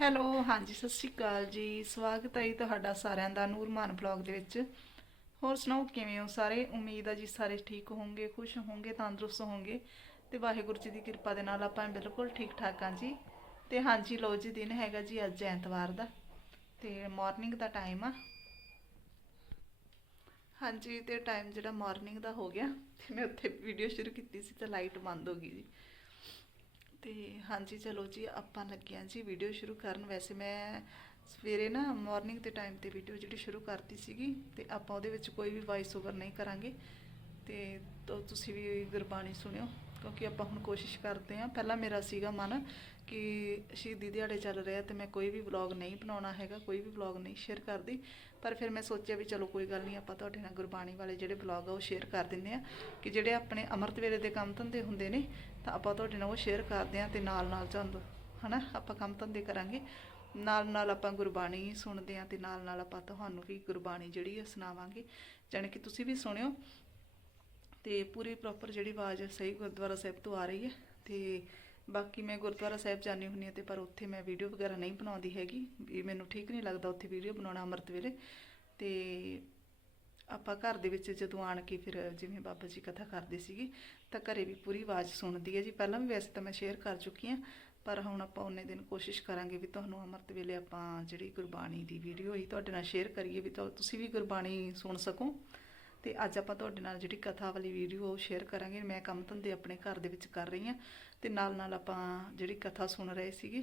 Hello, ਹਾਂਜੀ, ਸਤਿ ਸ਼੍ਰੀ ਅਕਾਲ ਜੀ। ਸਵਾਗਤ ਹੈ ਜੀ ਤੁਹਾਡਾ ਸਾਰਿਆਂ ਦਾ ਨੂਰਮਾਨ ਬਲੌਗ ਦੇ ਵਿੱਚ। ਹੋਰ ਸੁਣਾਓ, ਕਿਵੇਂ ਹੋ ਸਾਰੇ? ਉਮੀਦ ਹੈ ਜੀ ਸਾਰੇ ਠੀਕ ਹੋਵੋਗੇ ਖੁਸ਼ ਹੋਵੋਗੇ ਤੰਦਰੁਸਤ ਹੋਵੋਗੇ ਤੇ ਵਾਹਿਗੁਰੂ ਜੀ ਦੀ ਕਿਰਪਾ ਦੇ ਨਾਲ ਆਪਾਂ ਬਿਲਕੁਲ ਠੀਕ ਠਾਕ ਹਾਂ ਜੀ। ਤੇ ਹਾਂਜੀ ਲੋ ਜੀ, ਦਿਨ ਹੈਗਾ ਜੀ ਅੱਜ ਐਤਵਾਰ ਦਾ। ਤੇ ਮਾਰਨਿੰਗ ਦਾ ਟਾਈਮ ਆ। ਹਾਂਜੀ, ਤੇ ਟਾਈਮ ਜਿਹੜਾ ਮਾਰਨਿੰਗ ਦਾ ਹੋ ਗਿਆ, ਤੇ ਮੈਂ ਉੱਥੇ ਵੀਡੀਓ ਸ਼ੁਰੂ ਕੀਤੀ ਸੀ ਤੇ ਲਾਈਟ ਬੰਦ ਹੋ ਗਈ ਜੀ। ਤੇ ਹਾਂਜੀ, ਚਲੋ ਜੀ, ਆਪਾਂ ਲੱਗਿਆ ਜੀ ਵੀਡੀਓ ਸ਼ੁਰੂ ਕਰਨ। ਵੈਸੇ ਮੈਂ ਸਵੇਰੇ ਨਾ ਮਾਰਨਿੰਗ ਦੇ ਟਾਈਮ ਤੇ ਵੀਡੀਓ ਜਿਹੜੀ ਸ਼ੁਰੂ ਕਰਤੀ ਸੀਗੀ ਤੇ ਆਪਾਂ ਉਹਦੇ ਵਿੱਚ ਕੋਈ ਵੀ ਵਾਇਸ ਓਵਰ ਨਹੀਂ ਕਰਾਂਗੇ। ਤੇ ਤੋ ਤੁਸੀਂ ਵੀ ਗੁਰਬਾਣੀ ਸੁਣਿਓ, ਕਿਉਂਕਿ ਆਪਾਂ ਹੁਣ ਕੋਸ਼ਿਸ਼ ਕਰਦੇ ਹਾਂ। ਪਹਿਲਾਂ ਮੇਰਾ ਸੀਗਾ ਮਨ ਕਿ ਸ਼ਹੀਦੀ ਦਿਹਾੜੇ ਚੱਲ ਰਿਹਾ ਤੇ ਮੈਂ ਕੋਈ ਵੀ ਵਲੌਗ ਨਹੀਂ ਬਣਾਉਣਾ ਹੈਗਾ, ਕੋਈ ਵੀ ਵਲੌਗ ਨਹੀਂ ਸ਼ੇਅਰ ਕਰਦੀ। ਪਰ ਫਿਰ ਮੈਂ ਸੋਚਿਆ ਵੀ ਚਲੋ ਕੋਈ ਗੱਲ ਨਹੀਂ, ਆਪਾਂ ਤੁਹਾਡੇ ਨਾਲ ਗੁਰਬਾਣੀ ਵਾਲੇ ਜਿਹੜੇ ਵਲੌਗ ਆ ਉਹ ਸ਼ੇਅਰ ਕਰ ਦਿੰਦੇ ਆ ਕਿ ਜਿਹੜੇ ਆਪਣੇ ਅੰਮ੍ਰਿਤ ਵੇਲੇ ਦੇ ਕੰਮ ਧੰਦੇ ਹੁੰਦੇ ਨੇ ਤਾਂ ਆਪਾਂ ਤੁਹਾਡੇ ਨਾਲ ਉਹ ਸ਼ੇਅਰ ਕਰਦੇ ਹਾਂ ਤੇ ਨਾਲ ਨਾਲ ਤੁਹਾਨੂੰ ਹਨਾ, ਆਪਾਂ ਕੰਮ ਧੰਦੇ ਕਰਾਂਗੇ। ਨਾਲ ਨਾਲ ਆਪਾਂ ਗੁਰਬਾਣੀ ਸੁਣਦੇ ਹਾਂ ਤੇ ਨਾਲ ਨਾਲ ਆਪਾਂ ਤੁਹਾਨੂੰ ਵੀ ਗੁਰਬਾਣੀ ਜਿਹੜੀ ਆ ਸੁਣਾਵਾਂਗੇ। ਜਾਣੀ ਕਿ ਤੁਸੀਂ ਵੀ ਸੁਣਿਓ ਤੇ ਪੂਰੀ ਪ੍ਰੋਪਰ ਜਿਹੜੀ ਆਵਾਜ਼ ਸਹੀ ਗੁਰਦੁਆਰਾ ਸਾਹਿਬ ਤੋਂ ਆ ਰਹੀ ਹੈ ਤੇ ਬਾਕੀ ਮੈਂ ਗੁਰਦੁਆਰਾ ਸਾਹਿਬ ਜਾਂਦੀ ਹੁੰਦੀ ਹਾਂ ਤੇ ਪਰ ਉੱਥੇ ਮੈਂ ਵੀਡੀਓ ਵਗੈਰਾ ਨਹੀਂ ਬਣਾਉਂਦੀ ਹੈਗੀ, ਵੀ ਮੈਨੂੰ ਠੀਕ ਨਹੀਂ ਲੱਗਦਾ ਉੱਥੇ ਵੀਡੀਓ ਬਣਾਉਣਾ ਅੰਮ੍ਰਿਤ ਵੇਲੇ। ਤੇ ਆਪਾਂ ਘਰ ਦੇ ਵਿੱਚ ਜਦੋਂ ਆਣ ਕੇ ਫਿਰ ਜਿਵੇਂ ਬਾਬਾ ਜੀ ਕਥਾ ਕਰਦੇ ਸੀਗੇ, ਤਾਂ ਘਰੇ ਵੀ ਪੂਰੀ ਆਵਾਜ਼ ਸੁਣਦੀ ਹੈ ਜੀ। ਪਹਿਲਾਂ ਵੀ ਵੈਸੇ ਤਾਂ ਮੈਂ ਸ਼ੇਅਰ ਕਰ ਚੁੱਕੀ ਹਾਂ, ਪਰ ਹੁਣ ਆਪਾਂ ਉਹਨੇ ਦਿਨ ਕੋਸ਼ਿਸ਼ ਕਰਾਂਗੇ ਵੀ ਤੁਹਾਨੂੰ ਅੰਮ੍ਰਿਤ ਵੇਲੇ ਆਪਾਂ ਜਿਹੜੀ ਗੁਰਬਾਣੀ ਦੀ ਵੀਡੀਓ ਹੀ ਤੁਹਾਡੇ ਨਾਲ ਸ਼ੇਅਰ ਕਰੀਏ ਵੀ ਤੁਸੀਂ ਵੀ ਗੁਰਬਾਣੀ ਸੁਣ ਸਕੋ। ਤੇ ਅੱਜ ਆਪਾਂ ਤੁਹਾਡੇ ਨਾਲ ਜਿਹੜੀ ਕਥਾ ਵਾਲੀ ਵੀਡੀਓ ਉਹ ਸ਼ੇਅਰ ਕਰਾਂਗੇ। ਮੈਂ ਕੰਮ ਧੰਦੇ ਆਪਣੇ ਘਰ ਦੇ ਵਿੱਚ ਕਰ ਰਹੀ ਹਾਂ ਤੇ ਨਾਲ ਨਾਲ ਆਪਾਂ ਜਿਹੜੀ ਕਥਾ ਸੁਣ ਰਹੇ ਸੀਗੇ,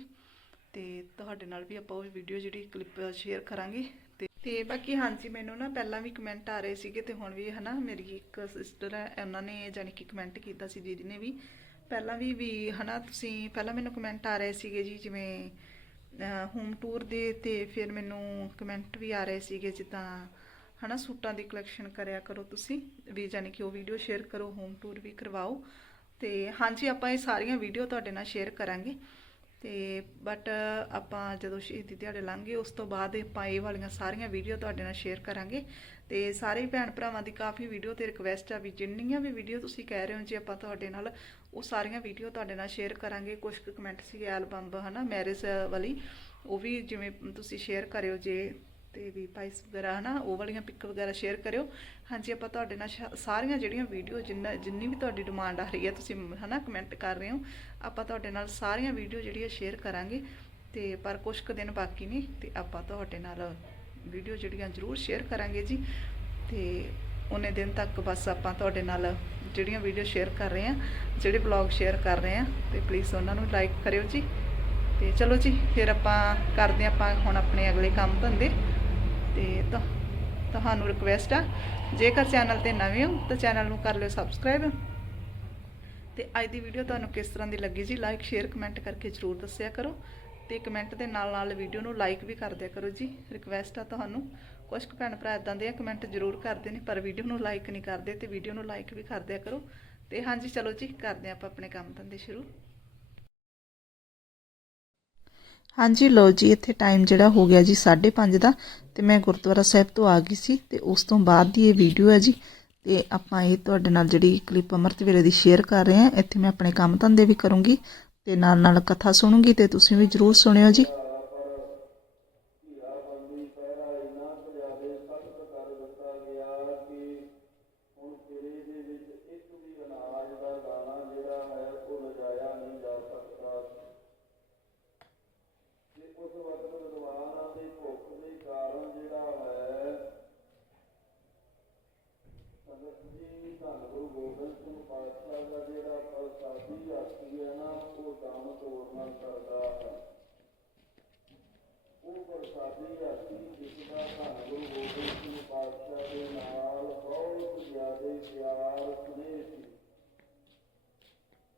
ਤੇ ਤੁਹਾਡੇ ਨਾਲ ਵੀ ਆਪਾਂ ਉਹ ਵੀਡੀਓ ਜਿਹੜੀ ਕਲਿੱਪ ਸ਼ੇਅਰ ਕਰਾਂਗੇ। ਤੇ ਬਾਕੀ ਹਾਂਜੀ, ਮੈਨੂੰ ਨਾ ਪਹਿਲਾਂ ਵੀ ਕਮੈਂਟ ਆ ਰਹੇ ਸੀਗੇ ਤੇ ਹੁਣ ਵੀ ਹਨਾ ਮੇਰੀ ਇੱਕ ਸਿਸਟਰ ਹੈ, ਉਹਨਾਂ ਨੇ ਜਾਨੀ ਕਿ ਕਮੈਂਟ ਕੀਤਾ ਸੀ ਦੀਦੀ ਨੇ ਵੀ। ਪਹਿਲਾਂ ਵੀ ਵੀ ਹਨਾ ਤੁਸੀਂ ਪਹਿਲਾਂ ਮੈਨੂੰ ਕਮੈਂਟ ਆ ਰਹੇ ਸੀਗੇ ਜੀ ਜਿਵੇਂ ਹੋਮ ਟੂਰ ਦੇ ਤੇ ਫਿਰ ਮੈਨੂੰ ਕਮੈਂਟ ਵੀ ਆ ਰਹੇ ਸੀਗੇ ਜਿੱਦਾਂ ਹਨਾ ਸੂਟਾਂ ਦੀ ਕਲੈਕਸ਼ਨ ਕਰਿਆ ਕਰੋ ਤੁਸੀਂ, ਵੀ ਜਾਨੀ ਕਿ ਉਹ ਵੀਡੀਓ ਸ਼ੇਅਰ ਕਰੋ ਹੋਮ ਟੂਰ ਵੀ ਕਰਵਾਓ। ਤੇ ਹਾਂਜੀ, ਆਪਾਂ ਇਹ ਸਾਰੀਆਂ ਵੀਡੀਓ ਤੁਹਾਡੇ ਨਾਲ ਸ਼ੇਅਰ ਕਰਾਂਗੇ। ਤੇ ਬਟ ਆਪਾਂ ਜਦੋਂ ਸ਼ਹੀਦੀ ਦਿਹਾੜੇ ਲੰਘੇ, ਉਸ ਤੋਂ ਬਾਅਦ ਆਪਾਂ ਇਹ ਵਾਲੀਆਂ ਸਾਰੀਆਂ ਵੀਡੀਓ ਤੁਹਾਡੇ ਨਾਲ ਸ਼ੇਅਰ ਕਰਾਂਗੇ। ਤੇ ਸਾਰੇ ਭੈਣ ਭਰਾਵਾਂ ਦੀ ਕਾਫੀ ਵੀਡੀਓ ਤੇ ਰਿਕਵੈਸਟ ਆ ਵੀ ਜਿੰਨੀਆਂ ਵੀ ਵੀਡੀਓ ਤੁਸੀਂ ਕਹਿ ਰਹੇ ਹੋ, ਜੀ ਆਪਾਂ ਤੁਹਾਡੇ ਨਾਲ ਉਹ ਸਾਰੀਆਂ ਵੀਡੀਓ ਤੁਹਾਡੇ ਨਾਲ ਸ਼ੇਅਰ ਕਰਾਂਗੇ। ਕੁਝ ਕੁ ਕਮੈਂਟ ਸੀ ਐਲਬਮ ਹਨਾ ਮੈਰਿਜ ਵਾਲੀ, ਉਹ ਵੀ ਜਿਵੇਂ ਤੁਸੀਂ ਸ਼ੇਅਰ ਕਰਿਓ ਜੇ ਤੇ ਵੀ ਪਾਈਸ ਵਗੈਰਾ, ਹਨਾ, ਉਹ ਵਾਲੀਆਂ ਪਿਕ ਵਗੈਰਾ ਸ਼ੇਅਰ ਕਰਿਓ। ਹਾਂਜੀ, ਆਪਾਂ ਤੁਹਾਡੇ ਨਾਲ ਸ਼ਾ- ਸਾਰੀਆਂ ਜਿਹੜੀਆਂ ਵੀਡੀਓ ਜਿੰਨਾ, ਜਿੰਨੀ ਵੀ ਤੁਹਾਡੀ ਡਿਮਾਂਡ ਆ ਰਹੀ ਹੈ, ਤੁਸੀਂ, ਹਨਾ ਕਮੈਂਟ ਕਰ ਰਹੇ ਹੋ, ਆਪਾਂ ਤੁਹਾਡੇ ਨਾਲ ਸਾਰੀਆਂ ਵੀਡੀਓ ਜਿਹੜੀਆਂ ਸ਼ੇਅਰ ਕਰਾਂਗੇ। ਤੇ ਪਰ ਕੁਝ ਕੁ ਦਿਨ ਬਾਕੀ ਨੇ, ਤੇ ਆਪਾਂ ਤੁਹਾਡੇ ਨਾਲ ਵੀਡੀਓ ਜਿਹੜੀਆਂ ਜ਼ਰੂਰ ਸ਼ੇਅਰ ਕਰਾਂਗੇ ਜੀ। ਤੇ ਉਹਨੇ ਦਿਨ ਤੱਕ ਬਸ ਆਪਾਂ ਤੁਹਾਡੇ ਨਾਲ ਜਿਹੜੀਆਂ ਵੀਡੀਓ ਸ਼ੇਅਰ ਕਰ ਰਹੇ ਆ ਜਿਹੜੇ ਬਲੌਗ ਸ਼ੇਅਰ ਕਰ ਰਹੇ ਆ ਤੇ ਪਲੀਜ਼ ਉਹਨਾਂ ਨੂੰ ਲਾਈਕ ਕਰਿਓ ਜੀ। ਤੇ ਚਲੋ ਜੀ, ਫਿਰ ਆਪਾਂ ਕਰਦੇ ਹਾਂ, ਆਪਾਂ ਹੁਣ ਆਪਣੇ ਅਗਲੇ ਕੰਮ ਧੰਦੇ। ਤੇ ਤਾਂ, ਤੁਹਾਨੂੰ ਰਿਕਵੈਸਟ ਆ। ਜੇਕਰ ਚੈਨਲ ਤੇ ਨਵੇਂ ਹੋ, ਤਾਂ ਚੈਨਲ ਨੂੰ ਕਰ ਲਿਓ ਸਬਸਕ੍ਰਾਈਬ ਤੇ ਅੱਜ ਦੀ ਵੀਡੀਓ ਤੁਹਾਨੂੰ ਕਿਸ ਤਰ੍ਹਾਂ ਦੀ ਲੱਗੀ ਜੀ? ਲਾਈਕ ਸ਼ੇਅਰ ਕਮੈਂਟ ਕਰਕੇ ਜਰੂਰ ਦੱਸਿਆ ਕਰੋ। ਤੇ ਕਮੈਂਟ ਦੇ ਨਾਲ ਨਾਲ ਵੀਡੀਓ ਨੂੰ ਲਾਈਕ ਵੀ ਕਰ ਦਿਆ ਕਰੋ ਜੀ। ਰਿਕਵੈਸਟ ਆ ਤੁਹਾਨੂੰ। ਕੁਝ ਕੁ ਭੈਣ ਭਰਾ ਇਦਾਂ ਦੇ ਆ ਕਮੈਂਟ ਜਰੂਰ ਕਰਦੇ ਨੇ, ਪਰ ਵੀਡੀਓ ਨੂੰ ਲਾਈਕ ਨਹੀਂ ਕਰਦੇ ਤੇ ਵੀਡੀਓ ਨੂੰ ਲਾਈਕ ਵੀ ਕਰ ਦਿਆ ਕਰੋ। ਤੇ ਹਾਂਜੀ, ਚਲੋ ਜੀ, ਕਰਦੇ ਹਾਂ ਆਪਾਂ ਆਪਣੇ ਕੰਮ ਧੰਦੇ ਸ਼ੁਰੂ। ਹਾਂਜੀ ਲੋ ਜੀ, ਇੱਥੇ ਟਾਈਮ ਜਿਹੜਾ ਹੋ ਗਿਆ ਜੀ 5:30 ਦਾ ਤੇ ਮੈਂ ਗੁਰਦੁਆਰਾ ਸਾਹਿਬ ਤੋਂ ਆ ਗਈ ਸੀ ਤੇ ਉਸ ਤੋਂ ਬਾਅਦ ਦੀ ਇਹ ਵੀਡੀਓ ਹੈ ਜੀ ਤੇ ਆਪਾਂ ਇਹ ਤੁਹਾਡੇ ਨਾਲ ਜਿਹੜੀ ਕਲਿੱਪ ਅਮਰਤ ਵੇਲੇ ਦੀ ਸ਼ੇਅਰ ਕਰ ਰਹੇ ਹਾਂ, ਇੱਥੇ ਮੈਂ ਆਪਣੇ ਕੰਮ ਧੰਦੇ ਵੀ ਕਰੂੰਗੀ ਤੇ ਨਾਲ ਨਾਲ ਕਥਾ ਸੁਣੂੰਗੀ ਤੇ ਤੁਸੀਂ ਵੀ ਜਰੂਰ ਸੁਣਿਓ ਜੀ।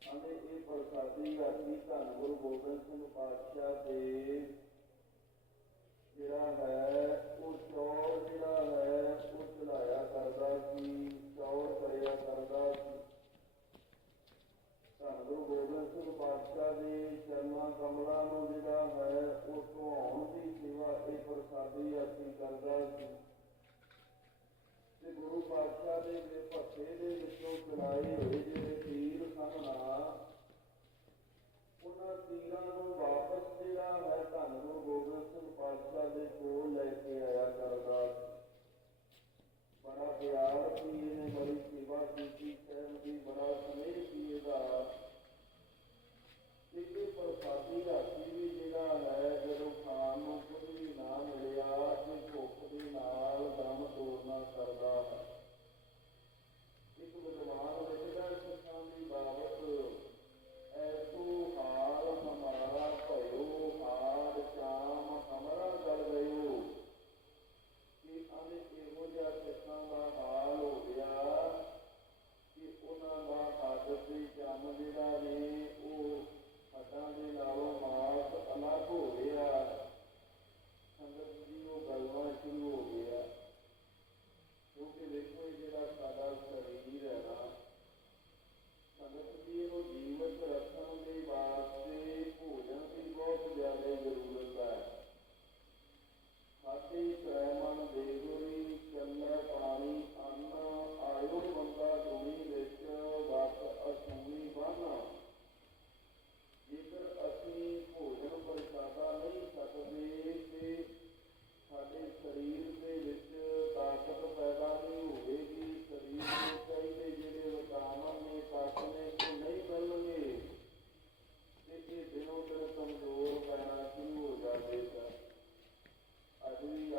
ਅਤੇ ਇਹ ਪ੍ਰਸਾਦੀ ਆਸੀ ਧੰਨ ਗੁਰੂ ਗੋਬਿੰਦ ਸਿੰਘ ਪਾਤਸ਼ਾਹ ਦੇ ਜਿਹੜਾ ਹੈ ਉਹ ਚੌਰ ਜਿਹੜਾ ਹੈ, ਉਹ ਚਲਾਇਆ ਕਰਦਾ ਸੀ ਚੌਰ ਕਰਿਆ ਕਰਦਾ ਸੀ। ਧੰਨ ਗੁਰੂ ਗੋਬਿੰਦ ਸਿੰਘ ਪਾਤਸ਼ਾਹ ਦੇ ਚਰਨਾਂ ਕਮਲਾਂ ਨੂੰ ਜਿਹੜਾ ਹੈ ਉਹ ਧੋਣ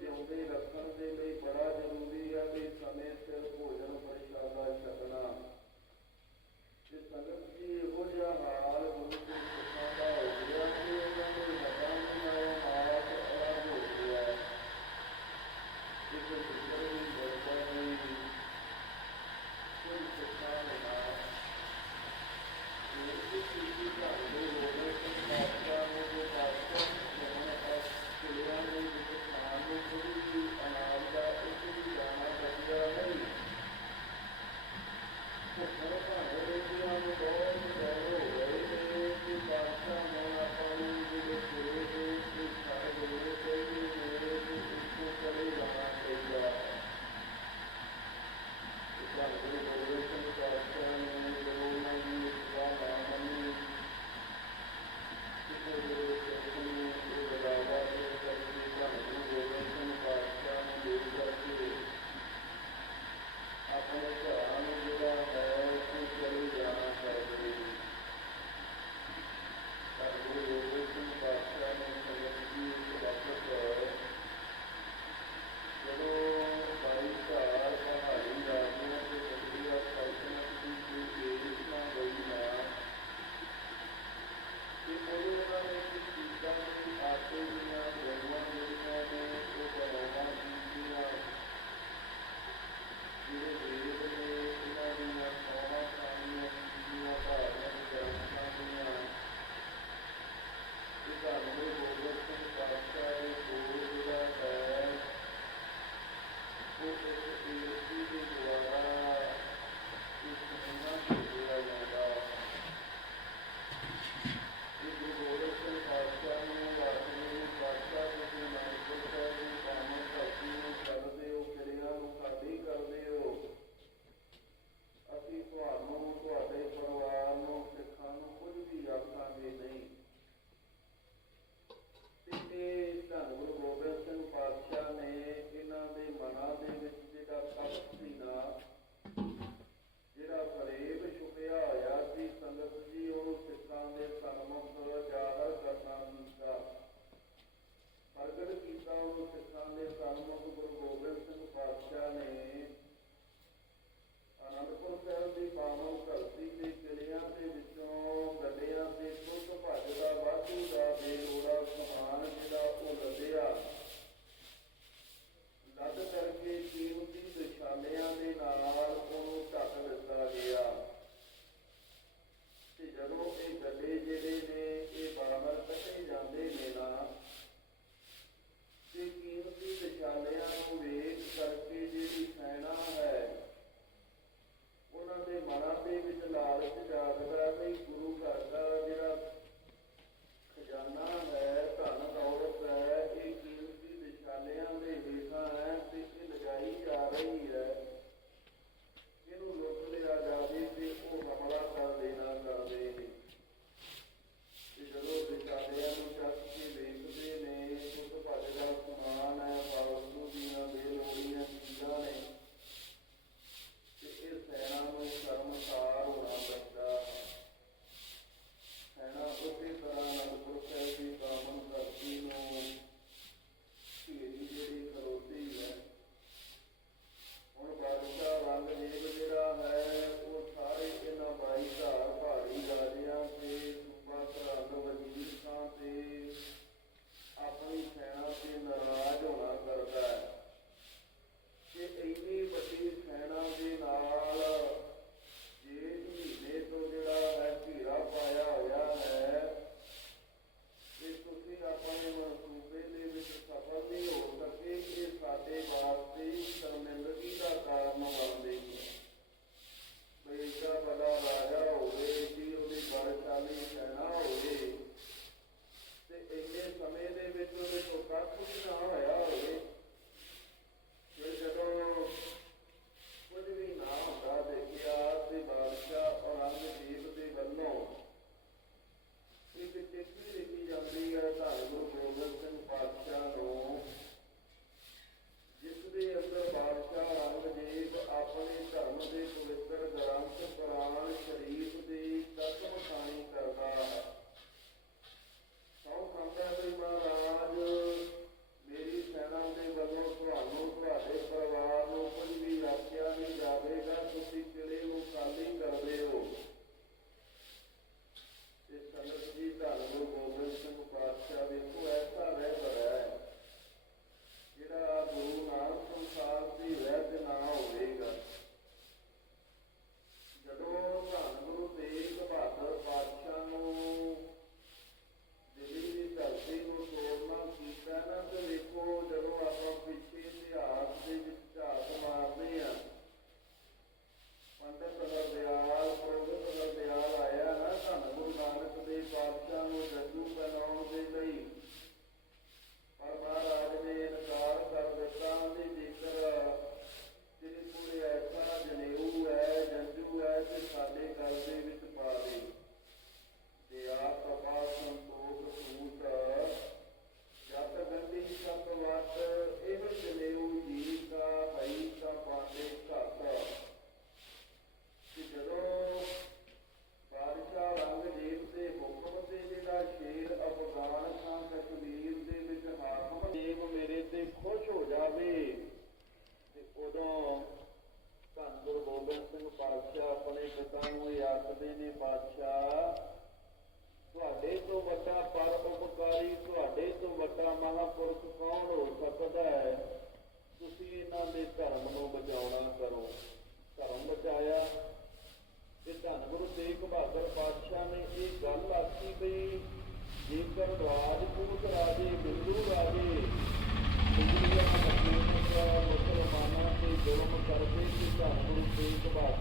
ਜਿਉਂਦੇ ਰੱਖਣ ਦੇ ਲਈ ਬੜਾ ਜ਼ਰੂਰੀ ਵਿੱਚ ਸਿੱਖਾਂ ਦੇ ਕਾਨੂੰਨ ਗੁਰੂ ਗੋਬਿੰਦ ਸਿੰਘ ਪਾਤਸ਼ਾਹ ਨੇ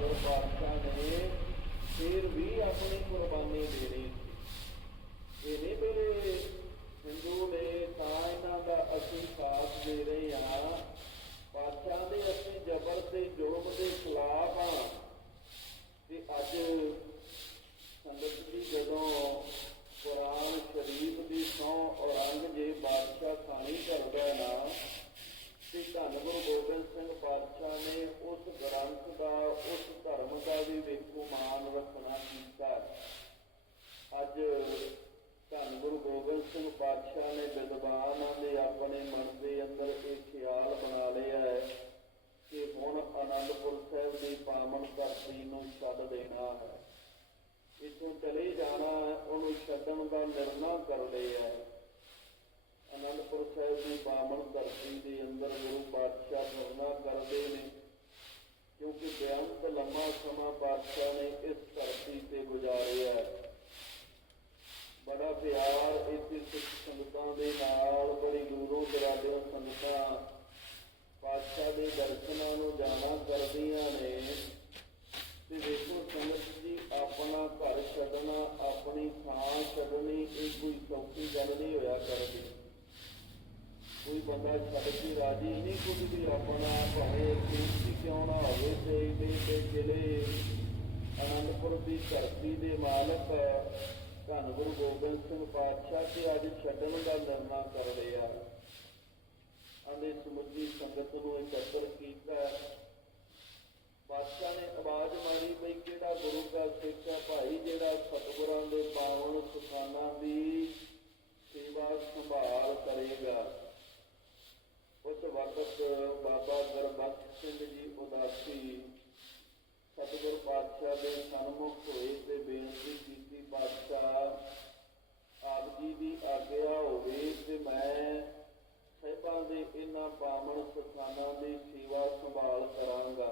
ਤੇਗ ਪਾਤਸ਼ਾਹ ਨੇ ਫਿਰ ਵੀ ਆਪਣੀ ਕੁਰਬਾਨੀ ਦੇਣੀ ਇਹ ਨਹੀਂ ਵੀ ਹਿੰਦੂ ਨੇ ਤਾਂ ਇਹਨਾਂ ਦਾ ਅਸੀਂ ਸਾਥ ਦੇ ਰਹੇ ਹਾਂ ਪਾਤਸ਼ਾਹ ਦੇ ਅਸੀਂ ਜ਼ਬਰ ਤੇ ਜ਼ੁਲਮ ਦੇ ਖਿਲਾਫ ਹਾਂ ਤੇ ਅੱਜ ਸੰਗਤ ਜੀ ਜਦੋਂ ਕੁਰਾਨ ਸ਼ਰੀਫ ਦੀ ਸੌ ਔਰੰਗਜ਼ੇਬ ਬਾਦਸ਼ਾਹ ਖਾਣੀ ਕਰਦਾ ਨਾ ਤੇ ਧੰਨ ਗੁਰੂ ਗੋਬਿੰਦ ਸਿੰਘ ਪਾਤਸ਼ਾਹ ਨੇ ਉਸ ਗ੍ਰੰਥ ਦਾ, ਉਸ ਧਰਮ ਦਾ ਵੀ ਵੇਖੋ ਮਾਨ ਰੱਖਣਾ ਕੀਤਾ। ਅੱਜ ਧੰਨ ਗੁਰੂ ਗੋਬਿੰਦ ਸਿੰਘ ਪਾਤਸ਼ਾਹ ਨੇ ਵਿਦਵਾਨਾਂ ਦੇ ਆਪਣੇ ਮਨ ਦੇ ਅੰਦਰ ਇਹ ਖਿਆਲ ਬਣਾ ਲਿਆ ਹੈ ਕਿ ਹੁਣ ਆਨੰਦਪੁਰ ਸਾਹਿਬ ਦੀ ਪਾਵਨ ਧਰਤੀ ਨੂੰ ਛੱਡ ਦੇਣਾ ਹੈ। ਇੱਥੋਂ ਚਲੇ ਜਾਣਾ ਹੈ, ਉਹਨੂੰ ਛੱਡਣ ਦਾ ਨਿਰਣਾ ਕਰ ਲਿਆ ਹੈ। ਆਨੰਦਪੁਰ ਸਾਹਿਬ ਦੀ ਪਾਵਨ ਧਰਤੀ ਦੇ ਅੰਦਰ ਗੁਰੂ ਪਾਤਸ਼ਾਹ ਕਰਨਾ ਕਰਦੇ ਨੇ, ਕਿਉਂਕਿ ਬੇਅੰਤ ਲੰਮਾ ਸਮਾਂ ਪਾਤਸ਼ਾਹ ਨੇ ਇਸ ਧਰਤੀ ਤੇ ਗੁਜ਼ਾਰਿਆ ਹੈ ਬੜਾ ਪਿਆਰ ਇੱਥੇ ਸਿੱਖ ਸੰਗਤਾਂ ਦੇ ਨਾਲ ਬੜੀ ਦੂਰੋਂ ਦਰਾਡਿਓਂ ਸੰਗਤਾਂ ਪਾਤਸ਼ਾਹ ਦੇ ਦਰਸ਼ਨਾਂ ਨੂੰ ਜਾਣਾ ਕਰਦੀਆਂ ਨੇ ਤੇ ਵੇਖੋ ਸੰਗਤ ਜੀ ਆਪਣਾ ਘਰ ਛੱਡਣਾ ਆਪਣੀ ਥਾਂ ਛੱਡਣੀ ਇਹ ਕੋਈ ਸੌਖੀ ਗੱਲ ਨਹੀਂ ਹੋਇਆ ਕਰਦੀ ਕੋਈ ਬੰਦਾ ਛੱਡ ਕੇ ਰਾਜੀ ਨਹੀਂ ਕੁਝ ਵੀ ਆਪਣਾ ਭਾਵੇਂ ਕੀਮਤੀ ਕਿਉਂ ਨਾ ਹੋਵੇ ਤੇ ਇਹਦੇ ਤੇ ਜ਼ਿਲ੍ਹੇ ਆਨੰਦਪੁਰ ਦੀ ਧਰਤੀ ਦੇ ਮਾਲਕ ਧੰਨ ਗੁਰੂ ਗੋਬਿੰਦ ਪਾਤਸ਼ਾਹ ਤੇ ਅੱਜ ਛੱਡਣ ਦਾ ਨਿਰਣਾ ਕਰ ਲਿਆ। ਆਂਦੇ ਸਮੁੱਚੀ ਸੰਗਤ ਨੂੰ ਇਕੱਤਰ ਕੀਤਾ। ਬਾਦਸ਼ਾਹ ਨੇ ਆਵਾਜ਼ ਮਾਰੀ ਬਈ ਕਿਹੜਾ ਗੁਰੂ ਦਾ ਸਿੱਖ ਹੈ? ਭਾਈ ਜਿਹੜਾ ਸਤਿਗੁਰਾਂ ਦੇ ਪਾਵਨ ਸੁਖਾਨਾਂ ਦੀ ਸੇਵਾ ਸੰਭਾਲ ਕਰੇਗਾ। ਉਸ ਵਕਤ ਬਾਬਾ ਗੁਰਬਖਸ਼ ਸਿੰਘ ਜੀ ਉਦਾਸੀ ਸਤਿਗੁਰ ਪਾਤਸ਼ਾਹ ਦੇ ਸਨਮੁਖ ਹੋਏ ਤੇ ਬੇਨਤੀ ਕੀਤੀ, ਪਾਤਸ਼ਾਹ ਆਪ ਜੀ ਦੀ ਆਗਿਆ ਹੋਵੇ ਤੇ ਮੈਂ ਸਾਹਿਬਾਂ ਦੇ ਇਹਨਾਂ ਪਾਵਨ ਸਥਾਨਾਂ ਦੀ ਸੇਵਾ ਸੰਭਾਲ ਕਰਾਂਗਾ।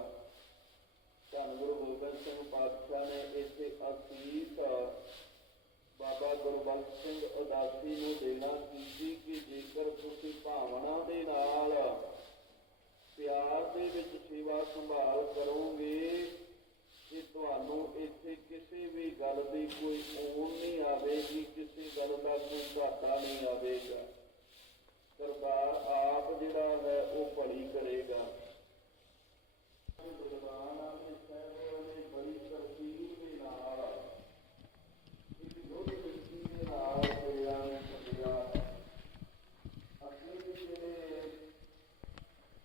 ਧੰਨ ਗੁਰੂ ਗੋਬਿੰਦ ਸਿੰਘ ਪਾਤਸ਼ਾਹ ਨੇ ਇੱਥੇ ਅਸੀਸ ਬਾਬਾ ਗੁਰਬਖਸ਼ ਸਿੰਘ ਉਦਾਸੀ ਨੂੰ ਦੇਣਾ ਕੀਤੀ ਕਿ ਜੇਕਰ ਤੁਸੀਂ ਭਾਵਨਾ ਦੇ ਨਾਲ ਪਿਆਰ ਦੇ ਵਿੱਚ ਸੇਵਾ ਸੰਭਾਲ ਕਰੋਗੇ ਕਿ ਤੁਹਾਨੂੰ ਇੱਥੇ ਕਿਸੇ ਵੀ ਗੱਲ ਦੀ ਕੋਈ ਊਣ ਨਹੀਂ ਆਵੇਗੀ, ਕਿਸੇ ਗੱਲ ਦਾ ਕੋਈ ਘਾਟਾ ਨਹੀਂ ਆਵੇਗਾ। ਸਰਦਾਰ ਆਪ ਜਿਹੜਾ ਹੈ, ਉਹ ਭਲੀ ਕਰੇਗਾ। ਵਿਦਵਾਨਾਂ ਦੇ ਸਾਹਿਬ ਨੇ ਬੜੀ ਤਰਤੀਬ ਦੇ ਨਾਲ ਇੱਕ ਯੁੱਧ ਨੀਤੀ ਦੇ ਨਾਲ ਹੋਇਆ ਸੱਜਿਆ ਆਪਣੇ ਵੀ ਜਿਹੜੇ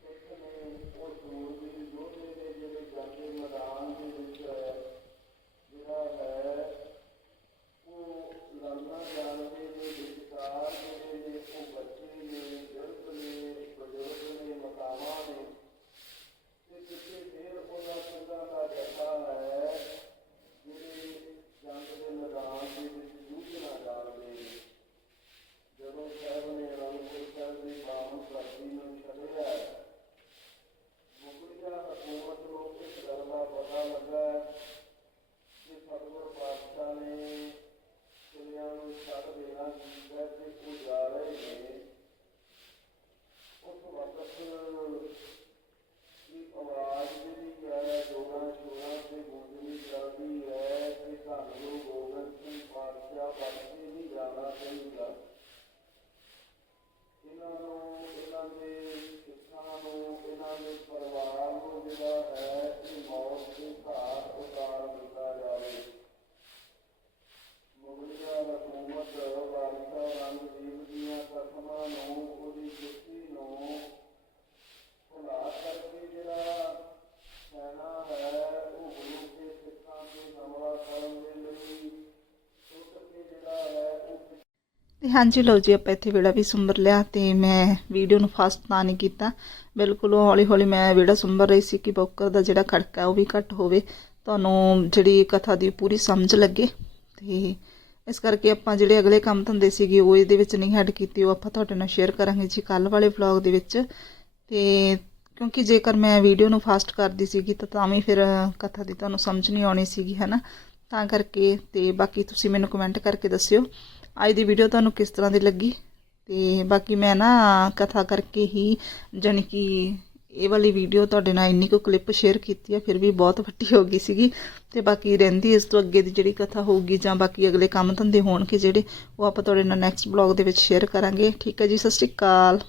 ਸਿੱਖ ਨੇ ਉਹ ਸੂਰਬੀਰ ਯੋਧੇ ਨੇ ਜਿਹੜੇ ਜਾਂਦੇ ਮੈਦਾਨ ਦੇ ਵਿੱਚ ਜਿਹੜਾ ਹੈ ਉਹ ਲੜਨਾ ਜਾਣਦੇ ਨੇ ਵਿਚਕਾਰ ਜਿਹੜੇ ਨੇ ਉਹ ਬੱਚੇ ਨੇ ਬਿਰਧ ਨੇ ਬਜ਼ੁਰਗ ਨੇ ਮਕਾਮਾਂ ਨੇ ਤੇ ਕਿਤੇ ਫਿਰ ਉਹਦਾ ਸਿੰਘਾਂ ਦਾ ਜੱਥਾ ਹੈ ਜਿਹੜੇ ਜੰਗ ਦੇ ਮੈਦਾਨ ਦੇ ਵਿੱਚ ਜੂਝਣਾ ਜਾਣਦੇ ਨੇ ਜਦੋਂ ਸਾਹਿਬ ਨੇ ਅਨੰਦਪੁਰ ਸਾਹਿਬ ਦੀ ਬਾਹਨ ਧਰਤੀ ਨੂੰ ਛੱਡਿਆ ਮੁਗਲਿਆ ਹਕੂਮਤ ਨੂੰ ਇਸ ਗੱਲ ਦਾ ਪਤਾ ਲੱਗਾ ਕਿ ਸਤਿਗੁਰ ਪਾਤਸ਼ਾਹ ਨੇ ਦੁਨੀਆ ਨੂੰ ਛੱਡ ਦੇਣਾ ਕੀਤਾ ਤੇ ਉਹ ਜਾ ਰਹੇ ਨੇ ਉਸ ਵਕਤ ਦੀ ਆਵਾਜ਼ ਜਿਹੜੀ ਹੈ ਜੋਰਾਂ ਸ਼ੋਰਾਂ ਤੇ ਗੂੰਜਣੀ ਕਰਦੀ ਹੈ ਕਿ ਧੰਨ ਗੁਰੂ ਗੋਬਿੰਦ ਸਿੰਘ ਪਾਤਸ਼ਾਹ ਬਖਸ਼ੇ ਨਹੀਂ ਜਾਣਾ ਚਾਹੀਦਾ ਇਹਨਾਂ ਨੂੰ ਇਹਨਾਂ ਦੇ ਸਿੱਖਾਂ ਨੂੰ ਇਹਨਾਂ ਦੇ ਪਰਿਵਾਰ ਨੂੰ ਜਿਹੜਾ ਹੈ ਇਹ ਮੌਤ ਦੇ ਘਾਟ ਉਤਾਰ ਦਿੱਤਾ ਜਾਵੇ ਮੁਗਲਿਆ ਹਕੂਮਤ ਬਾਦਸ਼ਾਹ ਰਣਜੀਤ ਦੀਆਂ ਕਸਮਾਂ ਨੂੰ ਉਹਦੀ ਜੁੱਤੀ ਨੂੰ ਭੁਲਾ ਕਰਕੇ ਜਿਹੜਾ ਸੈਨਾ ਹੈ ਉਹ ਗੁਰੂ ਕੇ ਸਿੱਖਾਂ ਤੇ ਹਮਲਾ ਕਰਨ ਦੇ ਲਈ ਟੁੱਟ ਕੇ ਜਿਹੜਾ ਹੈ ਉਹ ਤੇ ਹਾਂਜੀ ਲਓ ਜੀ, ਆਪਾਂ ਇੱਥੇ ਵਿਹੜਾ ਵੀ ਸੁੰਬਰ ਲਿਆ ਤੇ ਮੈਂ ਵੀਡੀਓ ਨੂੰ ਫਾਸਟ ਤਾਂ ਨਹੀਂ ਕੀਤਾ। ਬਿਲਕੁਲ ਹੌਲੀ ਹੌਲੀ ਮੈਂ ਵਿਹੜਾ ਸੁੰਬਰ ਰਹੀ ਸੀ ਕਿ ਬੌਕਰ ਦਾ ਜਿਹੜਾ ਖੜਕਾ ਉਹ ਵੀ ਘੱਟ ਹੋਵੇ। ਤੁਹਾਨੂੰ ਜਿਹੜੀ ਕਥਾ ਦੀ ਪੂਰੀ ਸਮਝ ਲੱਗੇ। ਤੇ ਇਸ ਕਰਕੇ ਆਪਾਂ ਜਿਹੜੇ ਅਗਲੇ ਕੰਮ ਧੰਦੇ ਸੀਗੇ, ਉਹ ਇਹਦੇ ਵਿੱਚ ਨਹੀਂ ਹੈਡ ਕੀਤੀ। ਉਹ ਆਪਾਂ ਤੁਹਾਡੇ ਨਾਲ ਸ਼ੇਅਰ ਕਰਾਂਗੇ ਜੀ ਕੱਲ ਵਾਲੇ ਵਲੌਗ ਦੇ ਵਿੱਚ। ਤੇ ਕਿਉਂਕਿ ਜੇਕਰ ਮੈਂ ਵੀਡੀਓ ਨੂੰ ਫਾਸਟ ਕਰਦੀ ਸੀਗੀ, ਤਾਂ ਤਾਂ ਵੀ ਫਿਰ ਕਥਾ ਦੀ ਤੁਹਾਨੂੰ ਸਮਝ ਨਹੀਂ ਆਉਣੀ ਸੀਗੀ, ਹੈਨਾ? ਤਾਂ ਕਰਕੇ ਤੇ ਬਾਕੀ ਤੁਸੀਂ ਮੈਨੂੰ ਕਮੈਂਟ ਕਰਕੇ ਦੱਸਿਓ। ਅੱਜ ਦੀ ਵੀਡੀਓ ਤੁਹਾਨੂੰ ਕਿਸ ਤਰ੍ਹਾਂ ਦੀ ਲੱਗੀ? ਤੇ ਬਾਕੀ ਮੈਂ ਨਾ ਕਥਾ ਕਰਕੇ ਹੀ ਜਾਣੀ ਕਿ ਇਹ ਵਾਲੀ ਵੀਡੀਓ ਤੁਹਾਡੇ ਨਾਲ ਇੰਨੀ ਕੁ ਕਲਿੱਪ ਸ਼ੇਅਰ ਕੀਤੀ ਆ, ਫਿਰ ਵੀ ਬਹੁਤ ਵੱਡੀ ਹੋ ਗਈ ਸੀਗੀ। ਤੇ ਬਾਕੀ ਰਹਿੰਦੀ ਇਸ ਤੋਂ ਅੱਗੇ ਦੀ ਜਿਹੜੀ ਕਥਾ ਹੋਊਗੀ ਜਾਂ ਬਾਕੀ ਅਗਲੇ ਕੰਮ ਧੰਦੇ ਹੋਣਗੇ ਜਿਹੜੇ, ਉਹ ਆਪਾਂ ਤੁਹਾਡੇ ਨਾਲ ਨੈਕਸਟ ਬਲੌਗ ਦੇ ਵਿੱਚ ਸ਼ੇਅਰ ਕਰਾਂਗੇ। ਠੀਕ ਹੈ ਜੀ, ਸਤਿ ਸ਼੍ਰੀ ਅਕਾਲ।